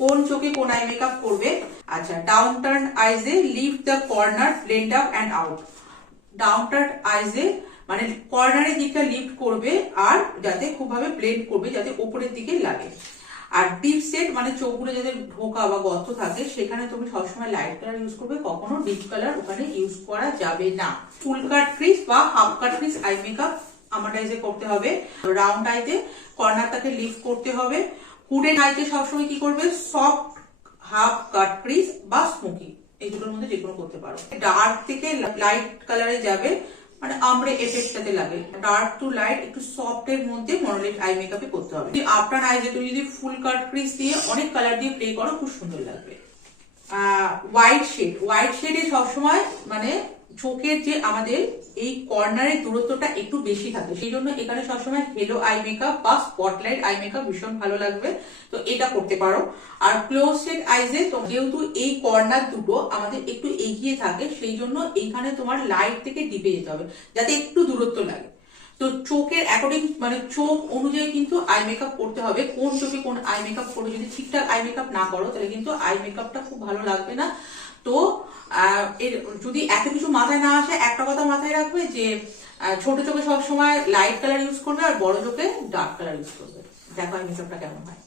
কোন চোখে কোন আই মেকআপ করবে। আচ্ছা, ডাউন টার্ন আইজে lift the corner, blend up and out. Down turn আইজে মানে কর্নারের দিকটা লিফট করবে আর যাতে খুব ভাবে ব্লেন্ড করবে যাতে উপরের দিকে লাগে। আর ডিপ সেট মানে চোখগুলো যাদের ঢোকা বা গর্ত থাকে সেখানে তুমি সবসময় লাইট কালার ইউজ করবে, কখনো ডিপ কালার ওখানে ইউজ করা যাবে না। ফুল কাট ক্রিজ বা half cut crease eye makeup আমার আইজে করতে হবে। রাউন্ড আইতে কর্নারটাকে লিফট করতে হবে। হুডেন আইতে সবসময় কি করবে, সফট হাফ কাট ক্রিজ বা স্মোকি, এই দুটোর মধ্যে যেকোনো করতে পারো। ডার্ক থেকে লাইট কালারে যাবে মানে আমরে এফেক্টটাতে লাগে। ডার্ক টু লাইট একটু সফট এর মধ্যে মনোলিট আই মেকআপে করতে হবে। আফটার আইজে তুমি যদি ফুল কাট ক্রিজ দিয়ে অনেক কালার দিয়ে প্লে করো খুব সুন্দর লাগবে। হোয়াইট শেডে সবসময় মানে চোখের যে আমাদের এই কর্নারের দূরত্বটা একটু বেশি থাকে, সেই জন্য এখানে সবসময় হেলো আই মেকআপ বা স্পটলাইট আই মেকআপ ভীষণ ভালো লাগবে, তো এটা করতে পারো। আর ক্লোজ শেড আইজে যেহেতু এই কর্নার দুটো আমাদের একটু এগিয়ে থাকে সেই জন্য এইখানে তোমার লাইট থেকে ডিপে যেতে হবে যাতে একটু দূরত্ব লাগে। তো চোখের অ্যাকর্ডিং মানে চোখ অনুযায়ী কিন্তু আই মেকআপ করতে হবে। কোন চোখে কোন আই মেকআপ করবে, যদি ঠিকঠাক আই মেকআপ না করো তাহলে কিন্তু আই মেকআপটা খুব ভালো লাগবে না। তো এর যদি এত কিছু মাথায় না আসে, একটা কথা মাথায় রাখবে যে ছোট চোখে সবসময় লাইট কালার ইউজ করবে আর বড় চোখে ডার্ক কালার ইউজ করবে। দেখো আই মেকআপটা কেমন হয়।